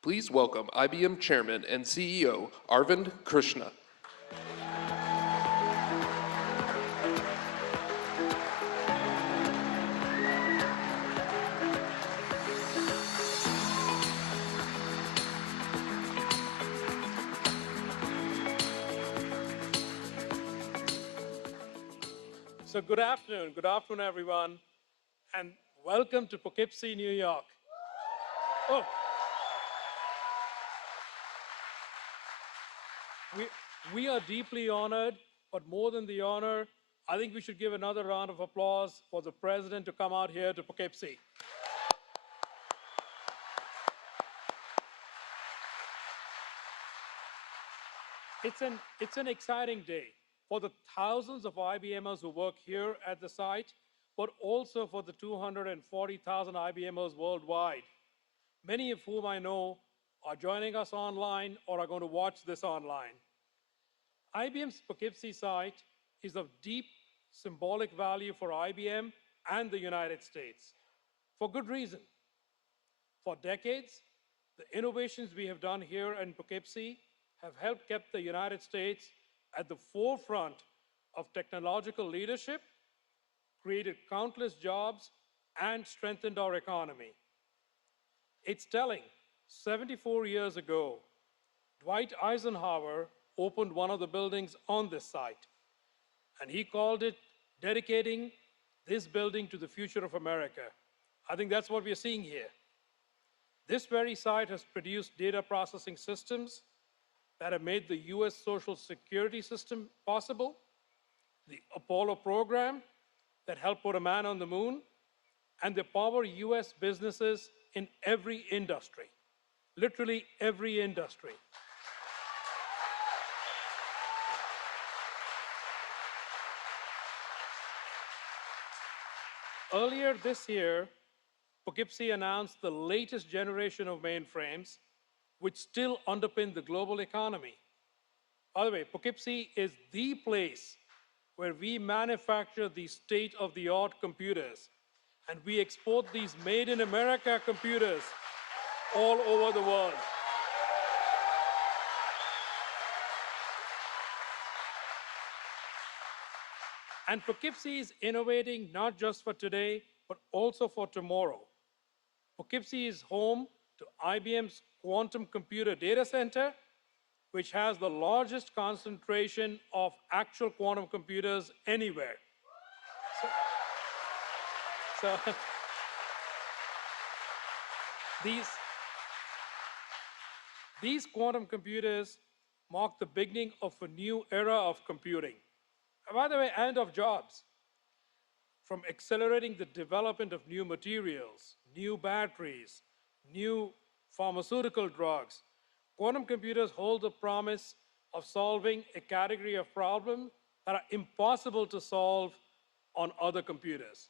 Please welcome IBM Chairman and CEO Arvind Krishna. So good afternoon everyone, and welcome to Poughkeepsie, New York. Oh, we are deeply honored, but more than the honor, I think we should give another round of applause for the President to come out here to Poughkeepsie. It's an exciting day for the thousands of IBMers who work here at the site, but also for the 240,000 IBMers worldwide, many of whom I know are joining us online or are going to watch this online. IBM's Poughkeepsie site is of deep symbolic value for IBM and the United States, for good reason. For decades, the innovations we have done here in Poughkeepsie have helped keep the United States at the forefront of technological leadership, created countless jobs, and strengthened our economy. It's telling, 74 years ago, Dwight Eisenhower opened one of the buildings on this site, and he called it dedicating this building to the future of America. I think that's what we're seeing here. This very site has produced data processing systems that have made the US Social Security system possible, the Apollo program that helped put a man on the moon, and they power US businesses in every industry, literally every industry. Earlier this year, Poughkeepsie announced the latest generation of mainframes, which still underpin the global economy. By the way, Poughkeepsie is the place where we manufacture the state-of-the-art computers, and we export these made-in-America computers all over the world. And Poughkeepsie is innovating not just for today, but also for tomorrow. Poughkeepsie is home to IBM's quantum computer data center, which has the largest concentration of actual quantum computers anywhere. So these quantum computers mark the beginning of a new era of computing. By the way, and of jobs. From accelerating the development of new materials, new batteries, new pharmaceutical drugs, quantum computers hold the promise of solving a category of problems that are impossible to solve on other computers.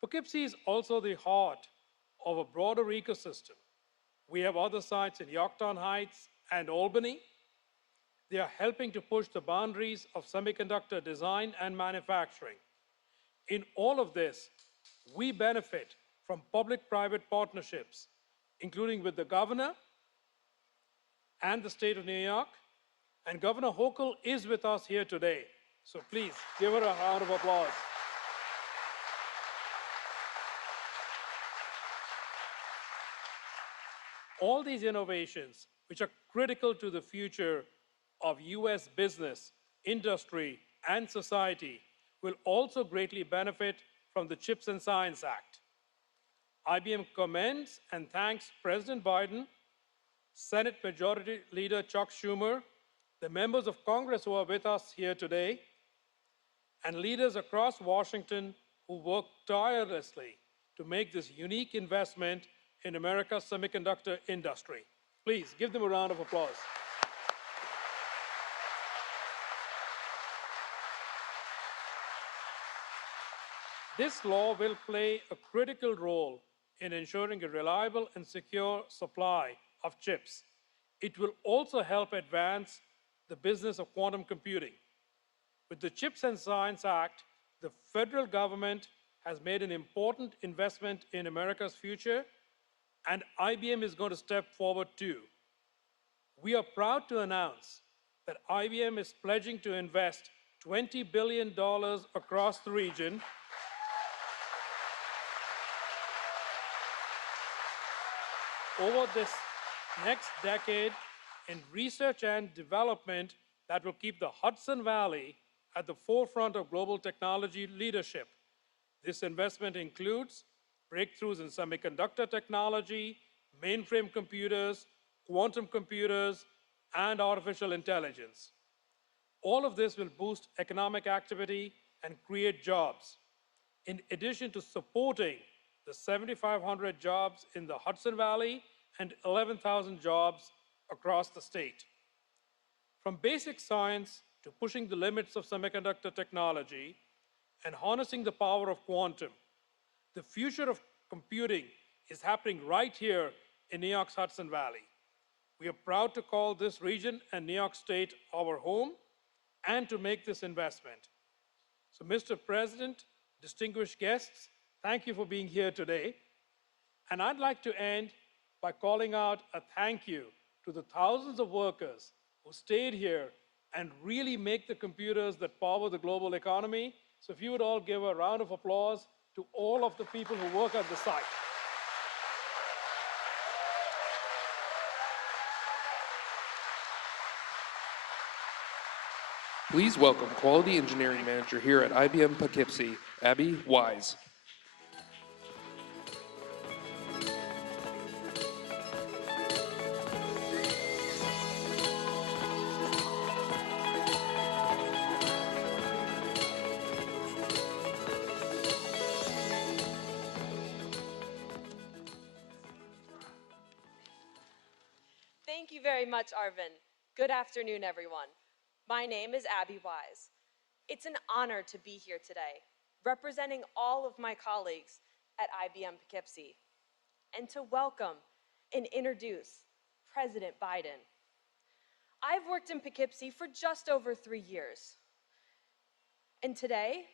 Poughkeepsie is also the heart of a broader ecosystem. We have other sites in Yorktown Heights and Albany. They are helping to push the boundaries of semiconductor design and manufacturing. In all of this, we benefit from public-private partnerships, including with the governor and the state of New York. And Governor Hochul is with us here today. So please give her a round of applause. All these innovations, which are critical to the future of US business, industry, and society, will also greatly benefit from the CHIPS and Science Act. IBM commends and thanks President Biden, Senate Majority Leader Chuck Schumer, the members of Congress who are with us here today, and leaders across Washington who work tirelessly to make this unique investment in America's semiconductor industry. Please give them a round of applause. This law will play a critical role in ensuring a reliable and secure supply of chips. It will also help advance the business of quantum computing. With the CHIPS and Science Act, the federal government has made an important investment in America's future And IBM is going to step forward too. We are proud to announce that IBM is pledging to invest $20 billion across the region over this next decade in research and development that will keep the Hudson Valley at the forefront of global technology leadership. This investment includes breakthroughs in semiconductor technology, mainframe computers, quantum computers, and artificial intelligence. All of this will boost economic activity and create jobs, in addition to supporting the 7,500 jobs in the Hudson Valley and 11,000 jobs across the state. From basic science to pushing the limits of semiconductor technology and harnessing the power of quantum, the future of computing is happening right here in New York's Hudson Valley. We are proud to call this region and New York State our home and to make this investment. So, Mr. President, distinguished guests, thank you for being here today. And I'd like to end by calling out a thank you to the thousands of workers who stayed here and really make the computers that power the global economy. So if you would all give a round of applause to all of the people who work at the site. Please welcome Quality Engineering Manager here at IBM Poughkeepsie, Abby Wise. Thank you very much, Arvind. Good afternoon, everyone. My name is Abby Wise. It's an honor to be here today, representing all of my colleagues at IBM Poughkeepsie, and to welcome and introduce President Biden. I've worked in Poughkeepsie for just over 3 years, and today,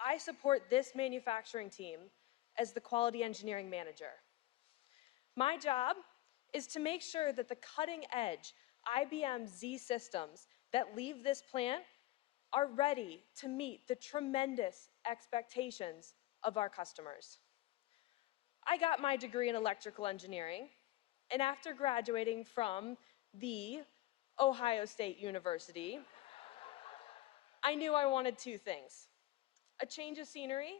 I support this manufacturing team as the Quality Engineering Manager. My job is to make sure that the cutting-edge IBM Z systems that leave this plant are ready to meet the tremendous expectations of our customers. I got my degree in electrical engineering, and after graduating from the Ohio State University, I knew I wanted two things: a change of scenery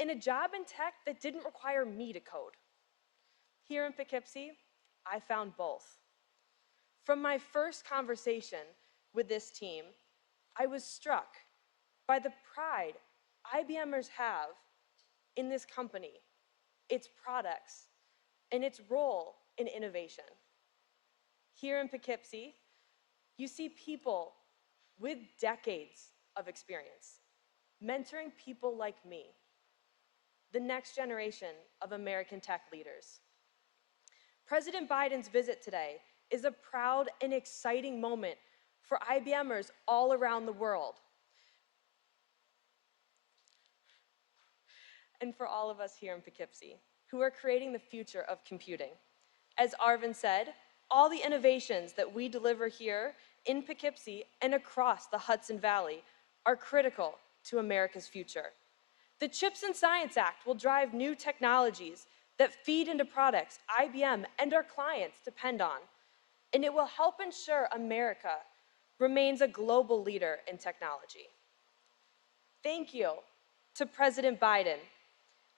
and a job in tech that didn't require me to code. Here in Poughkeepsie, I found both. From my first conversation with this team, I was struck by the pride IBMers have in this company, its products, and its role in innovation. Here in Poughkeepsie, you see people with decades of experience, mentoring people like me, the next generation of American tech leaders. President Biden's visit today is a proud and exciting moment for IBMers all around the world, and for all of us here in Poughkeepsie, who are creating the future of computing. As Arvind said, all the innovations that we deliver here in Poughkeepsie and across the Hudson Valley are critical to America's future. The CHIPS and Science Act will drive new technologies that feed into products IBM and our clients depend on, and it will help ensure America remains a global leader in technology. Thank you to President Biden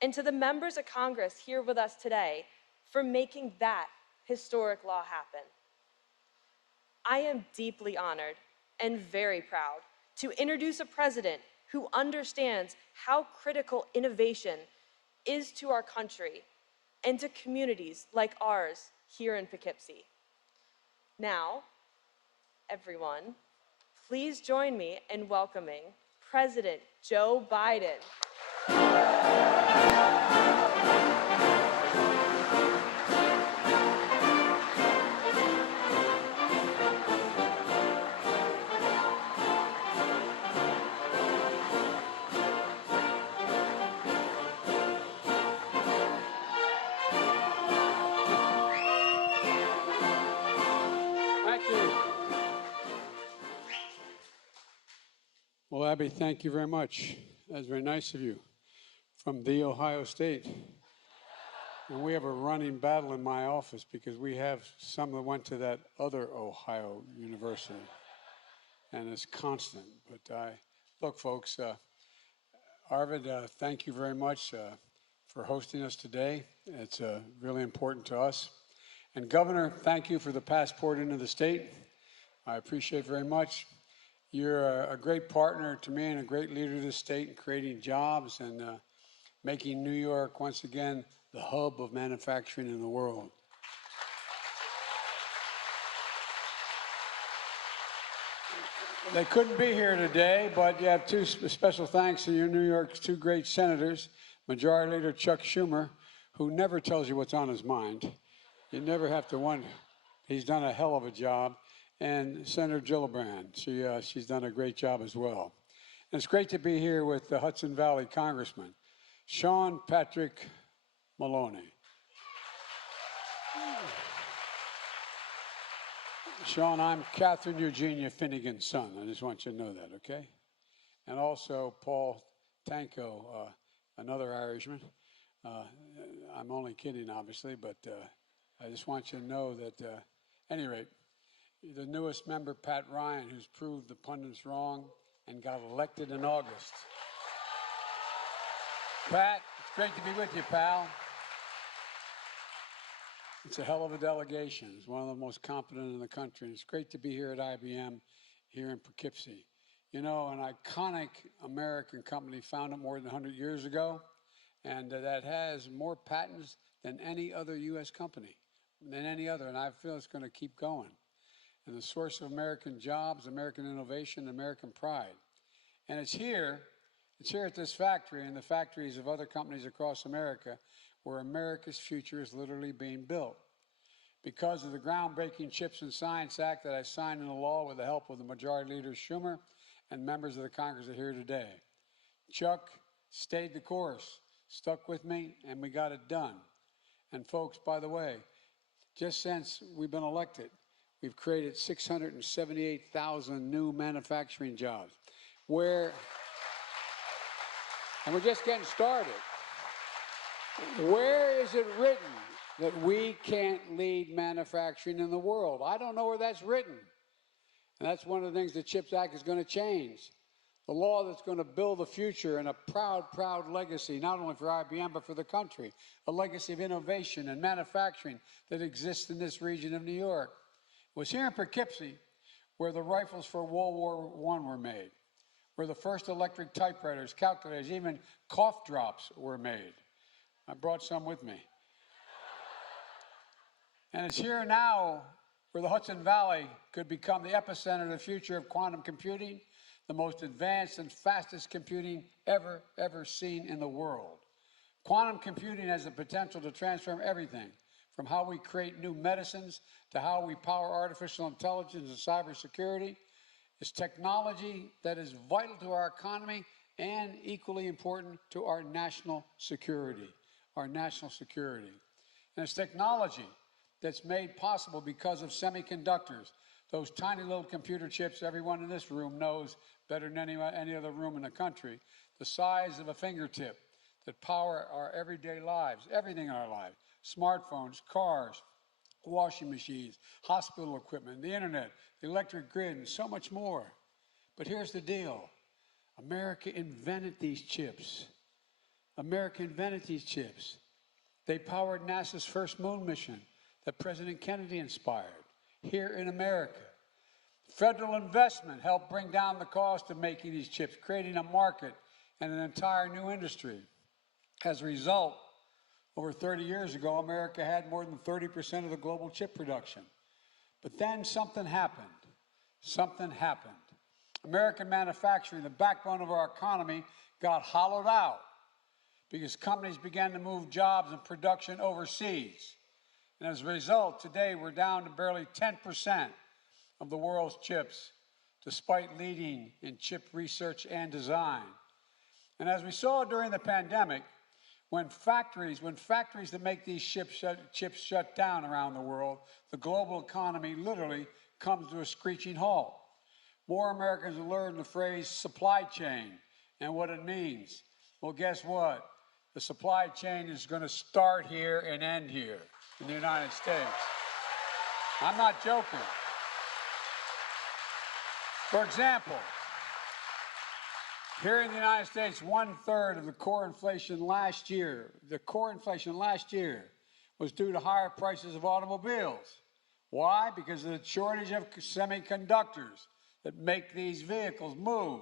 and to the members of Congress here with us today for making that historic law happen. I am deeply honored and very proud to introduce a president who understands how critical innovation is to our country and to communities like ours here in Poughkeepsie. Now, everyone, please join me in welcoming President Joe Biden. Well, Abby, thank you very much. That's very nice of you. From the Ohio State. And we have a running battle in my office because we have some that went to that other Ohio university. And it's constant. But look, folks, Arvid, thank you very much for hosting us today. It's really important to us. And Governor, thank you for the passport into the state. I appreciate very much. You're a great partner to me and a great leader of the state in creating jobs and making New York, once again, the hub of manufacturing in the world. They couldn't be here today, but you have two special thanks to your New York's two great senators, Majority Leader Chuck Schumer, who never tells you what's on his mind. You never have to wonder. He's done a hell of a job. And Senator Gillibrand, she's done a great job as well. And it's great to be here with the Hudson Valley Congressman, Sean Patrick Maloney. Sean, I'm Catherine Eugenia Finnegan's son. I just want you to know that, okay? And also Paul Tanko, another Irishman. I'm only kidding, obviously, but I just want you to know that, at any rate, the newest member, Pat Ryan, who's proved the pundits wrong and got elected in August. Pat, it's great to be with you, pal. It's a hell of a delegation. It's one of the most competent in the country. And it's great to be here at IBM here in Poughkeepsie. You know, an iconic American company founded more than 100 years ago, and that has more patents than any other U.S. company, than any other. And I feel it's going to keep going. And the source of American jobs, American innovation, American pride. And it's here at this factory and the factories of other companies across America where America's future is literally being built. Because of the groundbreaking CHIPS and Science Act that I signed into law with the help of the Majority Leader Schumer and members of the Congress that are here today. Chuck stayed the course, stuck with me, and we got it done. And folks, by the way, just since we've been elected, we've created 678,000 new manufacturing jobs. And we're just getting started. Where is it written that we can't lead manufacturing in the world? I don't know where that's written. And that's one of the things the CHIPS Act is going to change. The law that's going to build the future and a proud, proud legacy, not only for IBM, but for the country. A legacy of innovation and manufacturing that exists in this region of New York. It was here in Poughkeepsie where the rifles for World War I were made, where the first electric typewriters, calculators, even cough drops were made. I brought some with me. And it's here now where the Hudson Valley could become the epicenter of the future of quantum computing, the most advanced and fastest computing ever seen in the world. Quantum computing has the potential to transform everything, from how we create new medicines to how we power artificial intelligence and cybersecurity. It's technology that is vital to our economy and equally important to our national security. And it's technology that's made possible because of semiconductors, those tiny little computer chips everyone in this room knows better than any other room in the country, the size of a fingertip that power our everyday lives, everything in our lives, smartphones, cars, washing machines, hospital equipment, the internet, the electric grid, and so much more. But here's the deal. America invented these chips. They powered NASA's first moon mission that President Kennedy inspired here in America. Federal investment helped bring down the cost of making these chips, creating a market and an entire new industry. As a result, over 30 years ago, America had more than 30% of the global chip production. But then something happened. American manufacturing, the backbone of our economy, got hollowed out because companies began to move jobs and production overseas. And as a result, today we're down to barely 10% of the world's chips, despite leading in chip research and design. And as we saw during the pandemic, when factories that make these chips shut down around the world, the global economy literally comes to a screeching halt. More Americans have learned the phrase supply chain and what it means. Well, guess what? The supply chain is going to start here and end here in the United States. I'm not joking. For example, here in the United States, 1/3 of the core inflation last year, was due to higher prices of automobiles. Why? Because of the shortage of semiconductors that make these vehicles move.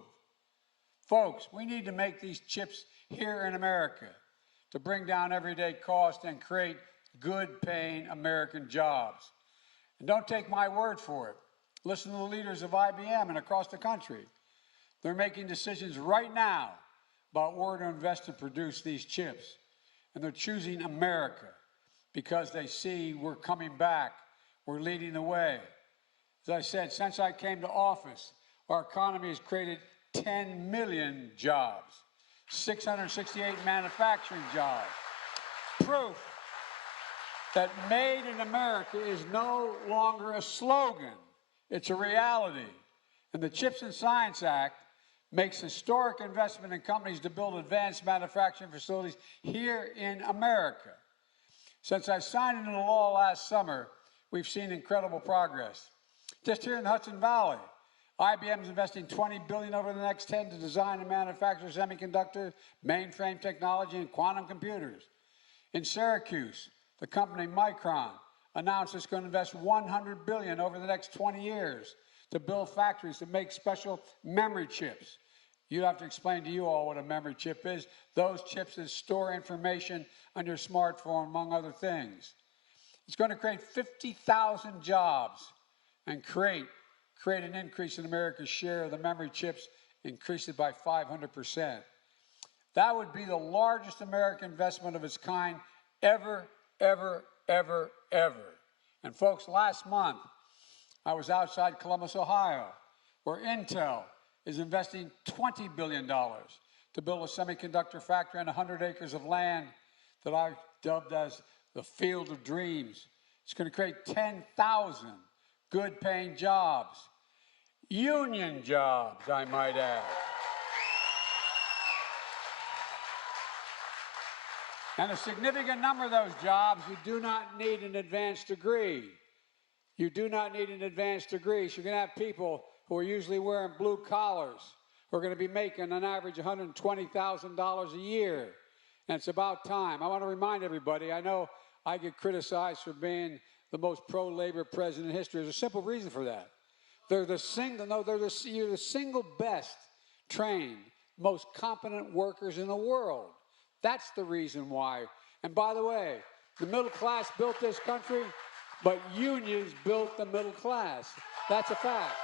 Folks, we need to make these chips here in America to bring down everyday costs and create good-paying American jobs. And don't take my word for it. Listen to the leaders of IBM and across the country. They're making decisions right now about where to invest to produce these chips. And they're choosing America because they see we're coming back. We're leading the way. As I said, since I came to office, our economy has created 10 million jobs, 668 manufacturing jobs. Proof that Made in America is no longer a slogan. It's a reality. And the CHIPS and Science Act makes historic investment in companies to build advanced manufacturing facilities here in America. Since I signed into law last summer, we've seen incredible progress. Just here in the Hudson Valley, IBM is investing $20 billion over the next 10 to design and manufacture semiconductor, mainframe technology, and quantum computers. In Syracuse, the company Micron announced it's going to invest $100 billion over the next 20 years to build factories to make special memory chips. You'd have to explain to you all what a memory chip is. Those chips that store information on your smartphone, among other things. It's going to create 50,000 jobs and create an increase in America's share of the memory chips, increase it by 500%. That would be the largest American investment of its kind ever, ever, ever, ever. And folks, last month, I was outside Columbus, Ohio, where Intel is investing $20 billion to build a semiconductor factory on 100 acres of land that I dubbed as the Field of Dreams. It's going to create 10,000 good-paying jobs, union jobs, I might add. And a significant number of those jobs, you do not need an advanced degree. You do not need an advanced degree. So you're going to have people who are usually wearing blue collars who are going to be making on average $120,000 a year. And it's about time. I want to remind everybody, I know I get criticized for being the most pro-labor president in history. There's a simple reason for that. You're the single best trained, most competent workers in the world. That's the reason why. And by the way, the middle class built this country, but unions built the middle class. That's a fact.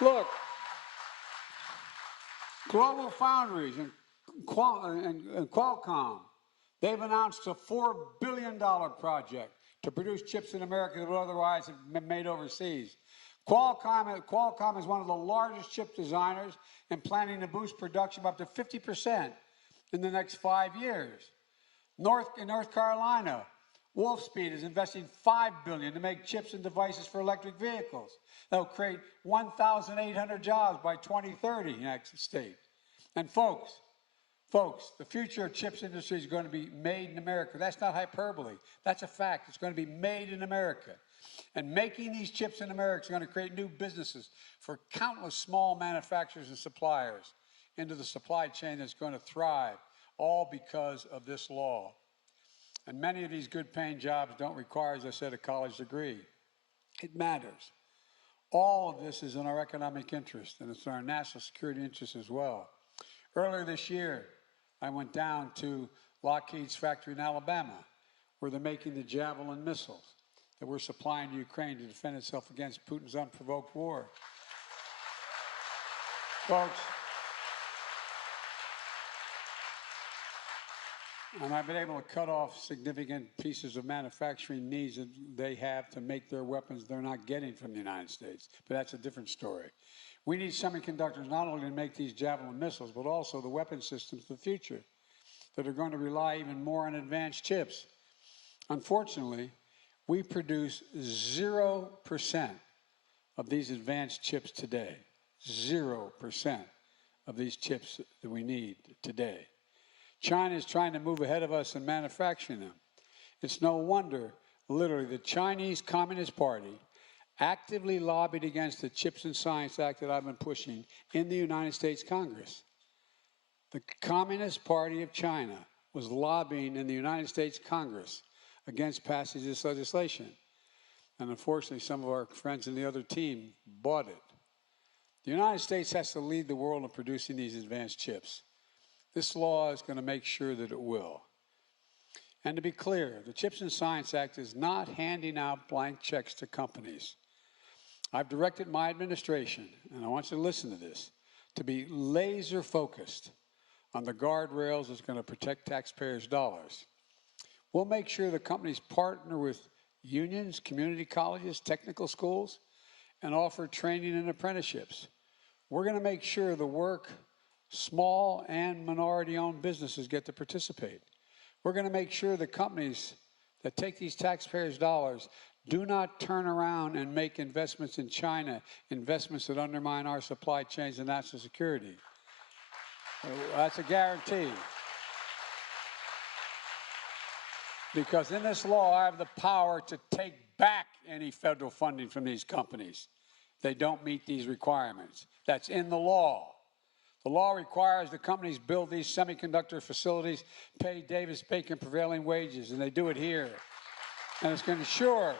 Look, Global Foundries and Qualcomm, they've announced a $4 billion project to produce chips in America that would otherwise have been made overseas. Qualcomm is one of the largest chip designers and planning to boost production by up to 50% in the next 5 years. In North Carolina, Wolfspeed is investing $5 billion to make chips and devices for electric vehicles. That'll create 1,800 jobs by 2030 in that state. And folks, the future of chips industry is going to be made in America. That's not hyperbole. That's a fact. It's going to be made in America. And making these chips in America is going to create new businesses for countless small manufacturers and suppliers into the supply chain that's going to thrive, all because of this law. And many of these good-paying jobs don't require, as I said, a college degree. It matters. All of this is in our economic interest, and it's in our national security interest as well. Earlier this year, I went down to Lockheed's factory in Alabama, where they're making the Javelin missiles that we're supplying to Ukraine to defend itself against Putin's unprovoked war. Folks, and I've been able to cut off significant pieces of manufacturing needs that they have to make their weapons they're not getting from the United States. But that's a different story. We need semiconductors not only to make these Javelin missiles, but also the weapon systems of the future that are going to rely even more on advanced chips. Unfortunately, we produce 0% of these advanced chips today. 0% of these chips that we need today. China is trying to move ahead of us in manufacturing them. It's no wonder, literally, the Chinese Communist Party actively lobbied against the Chips and Science Act that I've been pushing in the United States Congress. The Communist Party of China was lobbying in the United States Congress against passage of this legislation. And unfortunately, some of our friends in the other team bought it. The United States has to lead the world in producing these advanced chips. This law is going to make sure that it will. And to be clear, the Chips and Science Act is not handing out blank checks to companies. I've directed my administration, and I want you to listen to this, to be laser focused on the guardrails that's going to protect taxpayers' dollars. We'll make sure the companies partner with unions, community colleges, technical schools, and offer training and apprenticeships. We're going to make sure the work, small and minority-owned businesses get to participate. We're going to make sure the companies that take these taxpayers' dollars do not turn around and make investments in China, investments that undermine our supply chains and national security. That's a guarantee. Because in this law, I have the power to take back any federal funding from these companies. They don't meet these requirements. That's in the law. The law requires the companies build these semiconductor facilities, pay Davis-Bacon prevailing wages, and they do it here. And it's going to ensure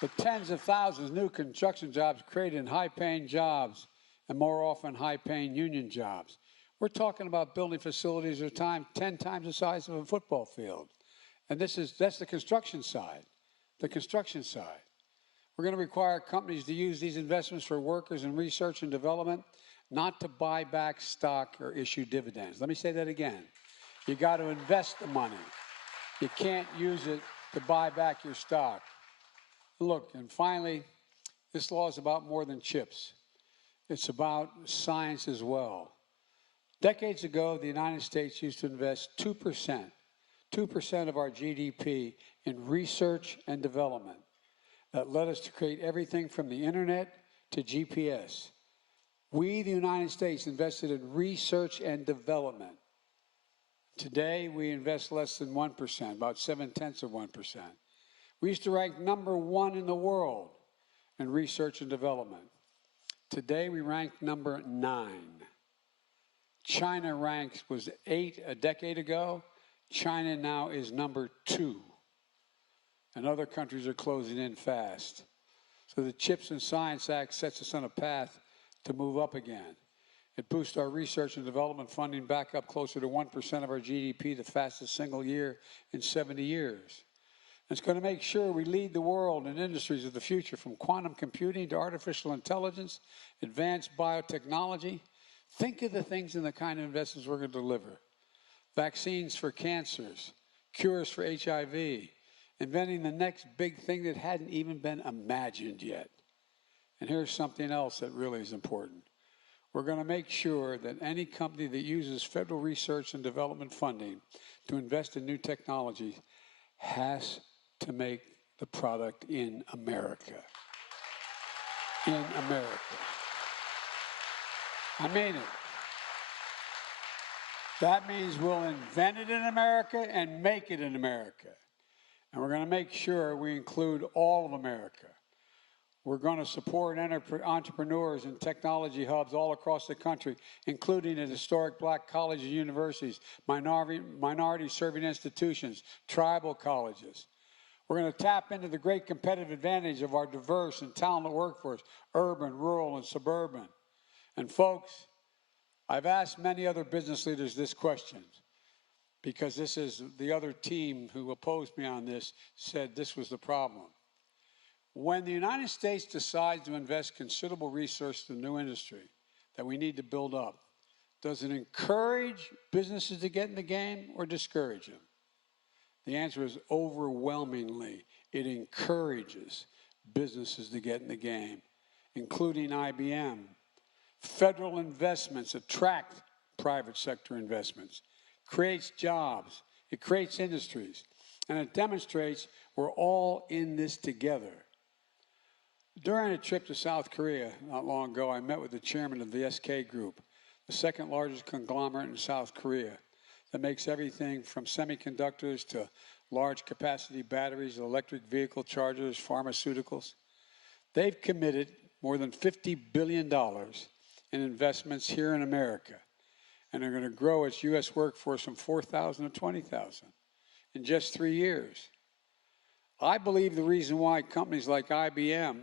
the tens of thousands of new construction jobs created in high-paying jobs, and more often high-paying union jobs. We're talking about building facilities that are 10 times the size of a football field. And that's the construction side, the construction side. We're going to require companies to use these investments for workers in research and development, not to buy back stock or issue dividends. Let me say that again. You got to invest the money. You can't use it to buy back your stock. Look, and finally, this law is about more than chips. It's about science as well. Decades ago, the United States used to invest 2% of our GDP in research and development. That led us to create everything from the internet to GPS. We, the United States, invested in research and development. Today, we invest less than 1%, about 0.7%. We used to rank #1 in the world in research and development. Today, we rank #9. China was 8 a decade ago. China now is #2. And other countries are closing in fast. So the Chips and Science Act sets us on a path to move up again. It boosts our research and development funding back up closer to 1% of our GDP, the fastest single year in 70 years. It's going to make sure we lead the world in industries of the future, from quantum computing to artificial intelligence, advanced biotechnology. Think of the things and the kind of investments we're going to deliver. Vaccines for cancers, cures for HIV, inventing the next big thing that hadn't even been imagined yet. And here's something else that really is important. We're going to make sure that any company that uses federal research and development funding to invest in new technologies has to make the product in America. In America. I mean it. That means we'll invent it in America and make it in America. And we're going to make sure we include all of America. We're going to support entrepreneurs and technology hubs all across the country, including at historic black colleges and universities, minority-serving institutions, tribal colleges. We're going to tap into the great competitive advantage of our diverse and talented workforce, urban, rural, and suburban. And folks, I've asked many other business leaders this question, because this is the other team who opposed me on this said this was the problem. When the United States decides to invest considerable resources in a new industry that we need to build up, does it encourage businesses to get in the game or discourage them? The answer is overwhelmingly, it encourages businesses to get in the game, including IBM. Federal investments attract private sector investments, creates jobs, it creates industries, and it demonstrates we're all in this together. During a trip to South Korea not long ago, I met with the chairman of the SK Group, the second largest conglomerate in South Korea that makes everything from semiconductors to large capacity batteries, electric vehicle chargers, pharmaceuticals. They've committed more than $50 billion in investments here in America, and are going to grow its U.S. workforce from 4,000 to 20,000 in just 3 years. I believe the reason why companies like IBM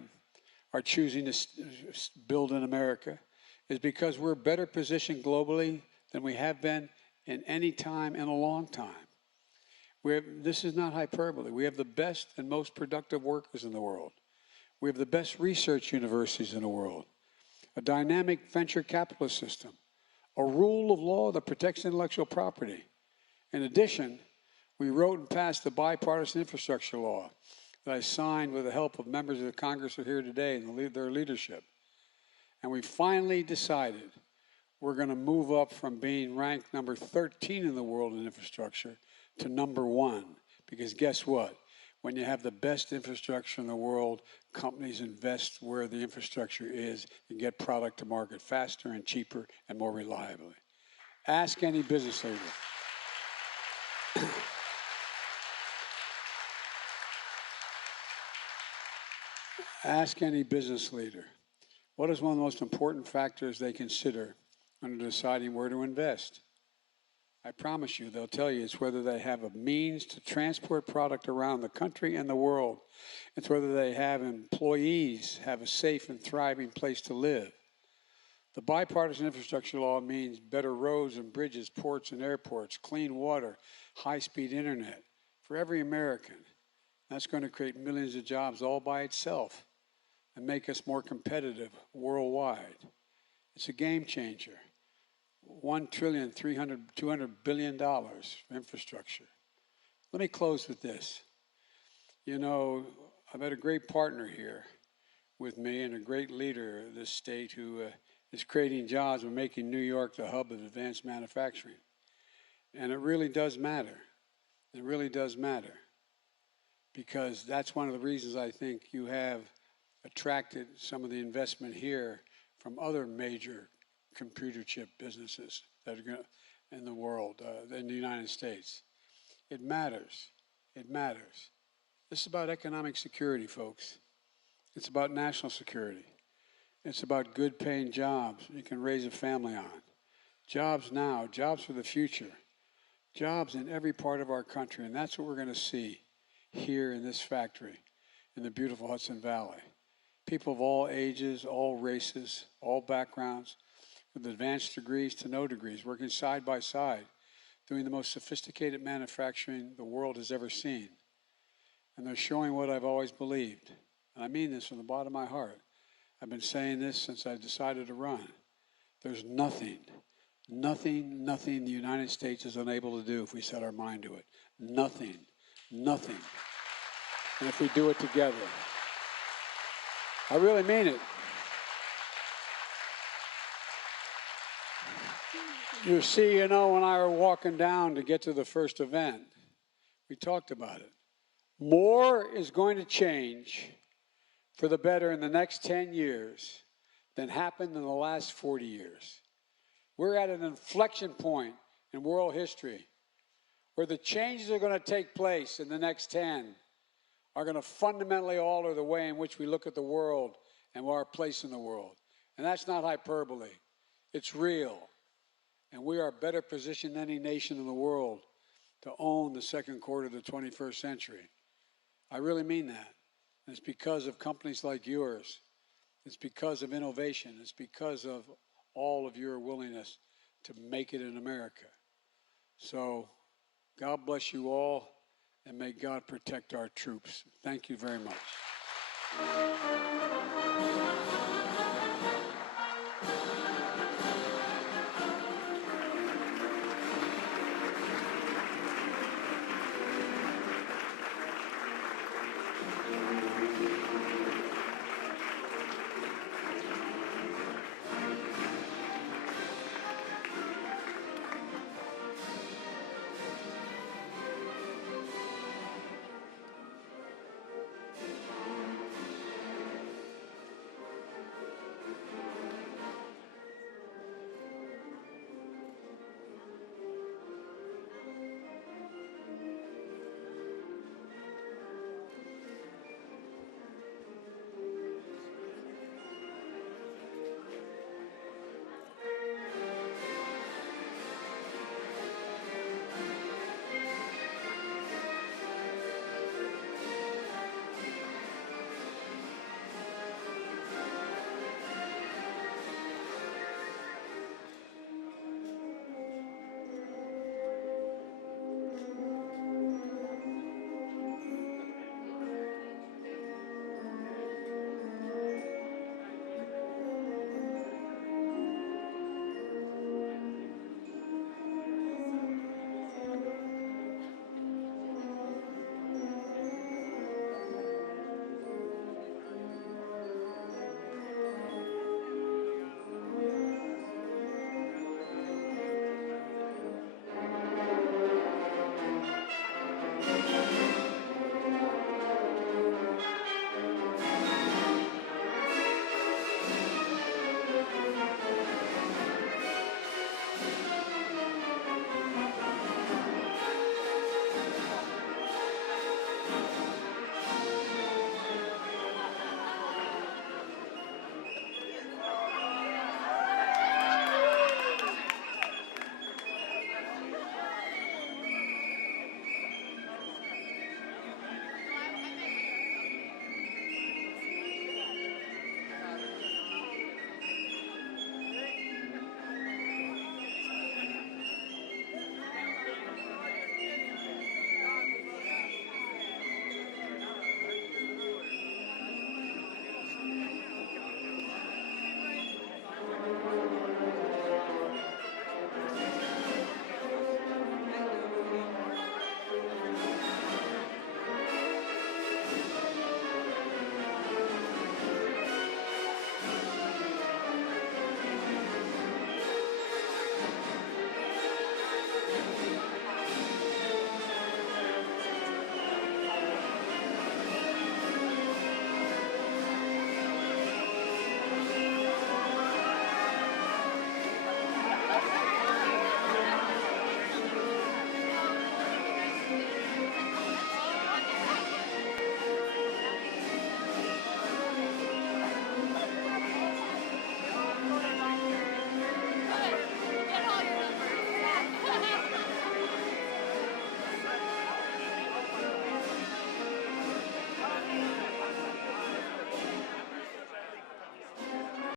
are choosing to build in America is because we're better positioned globally than we have been in any time in a long time. This is not hyperbole. We have the best and most productive workers in the world. We have the best research universities in the world, a dynamic venture capitalist system, a rule of law that protects intellectual property. In addition, we wrote and passed the bipartisan infrastructure law that I signed with the help of members of the Congress who are here today and their leadership. And we finally decided we're going to move up from being ranked number 13 in the world in infrastructure to number 1. Because guess what? When you have the best infrastructure in the world, companies invest where the infrastructure is and get product to market faster and cheaper and more reliably. Ask any business leader. Ask any business leader, what is one of the most important factors they consider when deciding where to invest? I promise you, they'll tell you it's whether they have a means to transport product around the country and the world. It's whether they have employees, have a safe and thriving place to live. The bipartisan infrastructure law means better roads and bridges, ports and airports, clean water, high-speed internet for every American. That's going to create millions of jobs all by itself and make us more competitive worldwide. It's a game changer. $200 billion for infrastructure. Let me close with this. You know, I've had a great partner here with me and a great leader of this state who is creating jobs and making New York the hub of advanced manufacturing. And it really does matter. It really does matter. Because that's one of the reasons I think you have attracted some of the investment here from other major computer chip businesses that are in the world, in the United States. It matters. It matters. This is about economic security, folks. It's about national security. It's about good paying jobs you can raise a family on. Jobs now, jobs for the future. Jobs in every part of our country, and that's what we're going to see here in this factory in the beautiful Hudson Valley. People of all ages, all races, all backgrounds, with advanced degrees to no degrees, working side by side, doing the most sophisticated manufacturing the world has ever seen. And they're showing what I've always believed. And I mean this from the bottom of my heart. I've been saying this since I decided to run. There's nothing the United States is unable to do if we set our mind to it. Nothing. And if we do it together. I really mean it. You see, when I were walking down to get to the first event, we talked about it. More is going to change for the better in the next 10 years than happened in the last 40 years. We're at an inflection point in world history where the changes that are going to take place in the next 10 are going to fundamentally alter the way in which we look at the world and our place in the world. And that's not hyperbole. It's real. And we are better positioned than any nation in the world to own the second quarter of the 21st century. I really mean that. And it's because of companies like yours. It's because of innovation. It's because of all of your willingness to make it in America. So God bless you all, and may God protect our troops. Thank you very much.